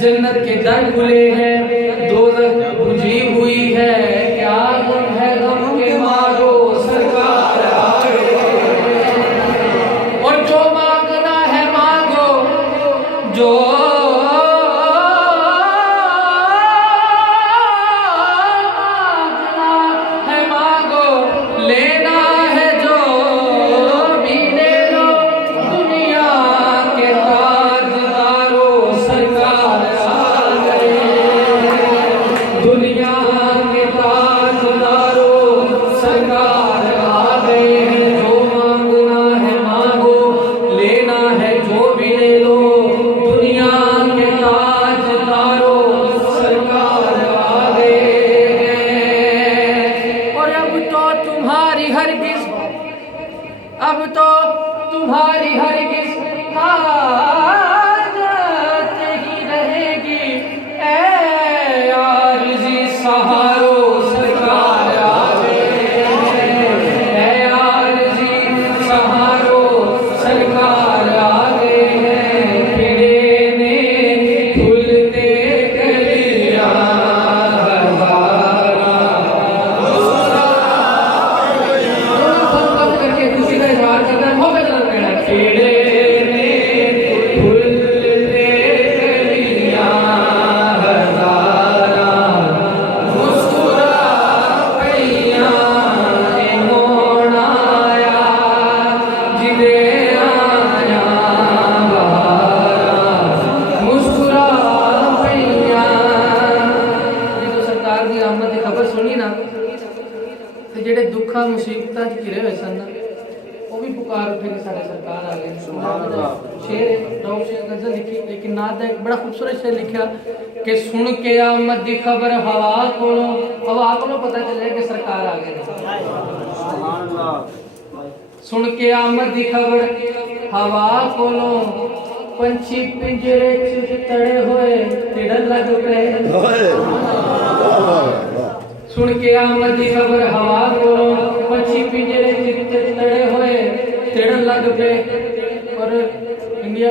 जन्नत के दर खुले हैं, दोज़ख बुझी हुई है, क्या गम है गम के मारो सरकार आए। और जो मांगना है मांगो, जो मांगना है मांगो, लेना है जो भी ले लो, दुनिया के ताजदारों सरकार आ गए। दुनिया के ताजदारों सरकार आ गए हैं। जो मांगना है मांगो, लेना है जो भी ले लो, दुनिया के ताजदारों सरकार आ गए हैं। और अब तो तुम्हारी हरगिज़, अब तो तुम्हारी हरगिज़ हाजत ही रहेगी, ऐ आरज़ी सहारो सरकार आ गए हैं। ऐ आरज़ी सहारो सरकार आ गए हैं। खिले ने खुलते कलियां करके खुशी का इजहार करना है। बहुत अच्छा लगता है। खिले ने खुलते कलियां हज़ारा, मुस्कुरा पईयां ए मोड़ आया, जिदे आया बहारा, मुस्कुरा पईयां। जो सरकार दी आमद की खबर सुनी ना, ਤੇ ਜਿਹੜੇ ਦੁੱਖਾਂ ਮੁਸੀਬਤਾਂ 'ਚ ਘਿਰੇ ਹੋਏ ਸਨ, ਉਹ ਵੀ ਪੁਕਾਰ ਉੱਠੇ ਕਿ ਸਾਡੇ ਸਰਕਾਰ ਆ ਗਈ। ਸੁਭਾਨ ਅੱਲਾਹ। शेर रऊफ शेर गजल लिखी, लेकिन नात दा एक बड़ा खूबसूरत शेर लिखा कि सुन के आमद दी खबर हवा कोलों पता चले कि सरकार आ गई। सुन के आमद दी खबर ਹਵਾ ਕੋਲੋਂ ਪੰਛੀ ਪਿੰਜਰੇ ਚ ਤੜੇ ਹੋਏ ਤਿੜਨ ਲੱਗ ਪਏ। ਸੁਣ ਕੇ ਆਮਦ ਦੀ ਖਬਰ ਹਵਾ ਕੋਲੋਂ ਪੰਛੀ ਪਿੰਜਰੇ ਚ ਤੜੇ ਹੋਏ ਤਿੜਨ ਲੱਗ ਪਏ। ਔਰ ਇੰਡੀਆ